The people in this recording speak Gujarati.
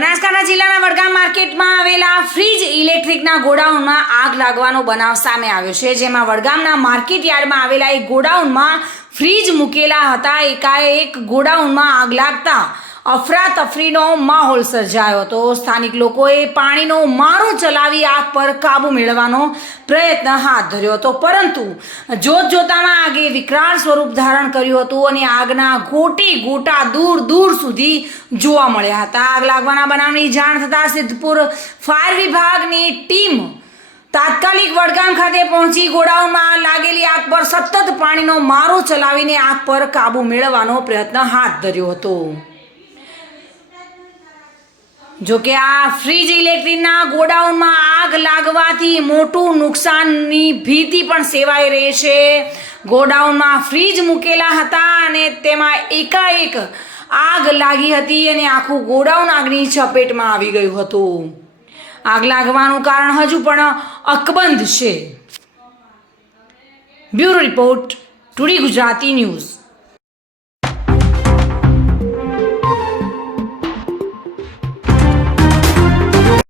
બનાસકાંઠા જિલ્લાના વડગામ માર્કેટમાં આવેલા ફ્રીજ ઇલેક્ટ્રિકના ગોડાઉનમાં આગ લાગવાનો બનાવ સામે આવ્યો છે, જેમાં વડગામના માર્કેટ યાર્ડમાં આવેલા એક ગોડાઉનમાં ફ્રીજ મૂકેલા હતા. એકાએક ગોડાઉનમાં આગ લાગતા અફરાતફરીનો માહોલ સર્જાયો હતો. સ્થાનિક લોકોએ પાણીનો મારો ચલાવી આગ પર કાબુ મેળવવાનો પ્રયત્ન હાથ ધર્યો હતો, પરંતુ જોતજોતામાં આગે વિકરાળ સ્વરૂપ ધારણ કર્યું હતું અને આગના ગોટા દૂર દૂર સુધી જોવા મળ્યા હતા. આગ લાગવાના બનાવની જાણ થતાં સિદ્ધપુર ફાયર વિભાગની ટીમ તાત્કાલિક વડગામ ખાતે પહોંચી ગોડાઉનમાં લાગેલી આગ પર સતત પાણીનો મારો ચલાવીને આગ પર કાબુ મેળવવાનો પ્રયત્ન હાથ ધર્યો હતો. જોકે આ ફ્રીજ ઇલેક્ટ્રિકના ગોડાઉનમાં આગ લાગવાથી મોટું નુકસાનની ભીતિ પણ સેવાઈ રહી છે. ગોડાઉનમાં ફ્રીજ મૂકેલા હતા અને તેમાં એકાએક આગ લાગી હતી અને આખું ગોડાઉન આગની ચપેટમાં આવી ગયું હતું. આગ લાગવાનું કારણ હજુ પણ અકબંધ છે. Bureau report, today Gujarati news.